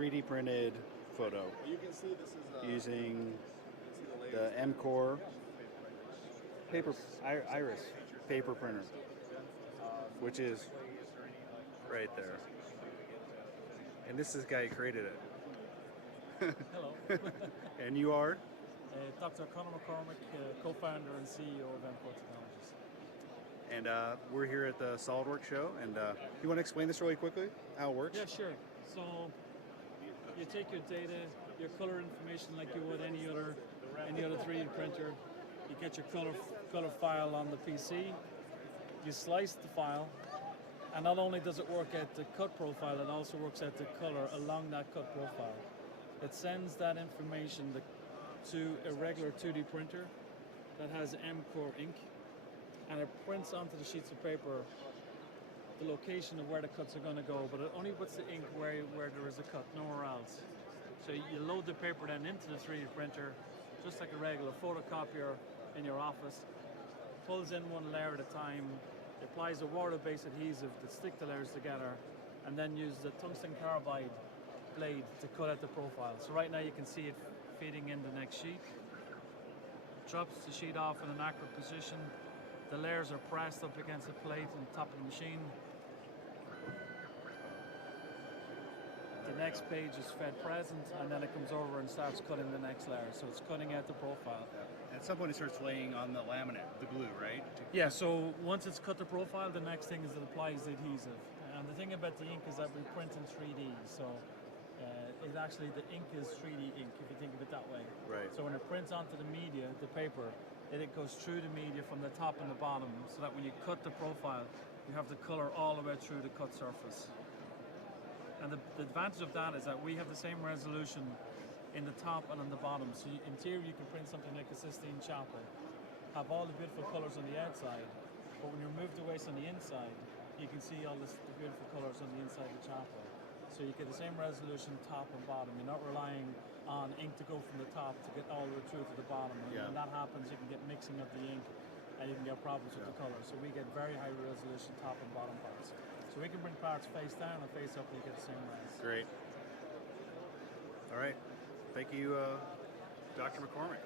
3D printed photo You can see this is using the MCor Iris paper printer, which is right there. And this is the guy who created it. Hello. And you are? Dr. Conor Maccormack, co-founder and CEO of MCor Technologies. And we're here at the SolidWorks show. And you want to explain this really quickly, how it works? Yeah, sure. So you take your data, your color information like you would any other 3D printer. You get your color file on the PC. You slice the file, and not only does it work at the cut profile, it also works at the color along that cut profile. It sends that information to a regular 2D printer that has MCor ink, and it prints onto the sheets of paper the location of where the cuts are going to go, but it only puts the ink where there is a cut, nowhere else. So you load the paper then into the 3D printer, just like a regular photocopier in your office, pulls in one layer at a time, applies a water-based adhesive to stick the layers together, and then use the tungsten carbide blade to cut out the profile. So right now you can see it feeding in the next sheet. Drops the sheet off in an accurate position. The layers are pressed up against a plate on top of the machine. The next page is fed present, and then it comes over and starts cutting the next layer. So it's cutting out the profile. At some point it starts laying on the laminate, the glue, right? Yeah, so once it's cut the profile, the next thing is it applies the adhesive. And the thing about the ink is that we print in 3D, so the ink is 3D ink, if you think of it that way. Right. So when it prints onto the media, the paper, it goes through the media from the top and the bottom, so that when you cut the profile, you have the color all the way through the cut surface. And the advantage of that is that we have the same resolution in the top and on the bottom. So in theory, you can print something like a Sistine Chapel, have all the beautiful colors on the outside, but when you remove the waste on the inside, you can see all the beautiful colors on the inside of the chapel. So you get the same resolution top and bottom. You're not relying on ink to go from the top to get all the way through to the bottom. And when that happens, you can get mixing of the ink and you can get problems with the color. So we get very high resolution top and bottom parts. So we can bring parts face down and face up and you get the same res. Great. All right. Thank you, Dr. McCormack.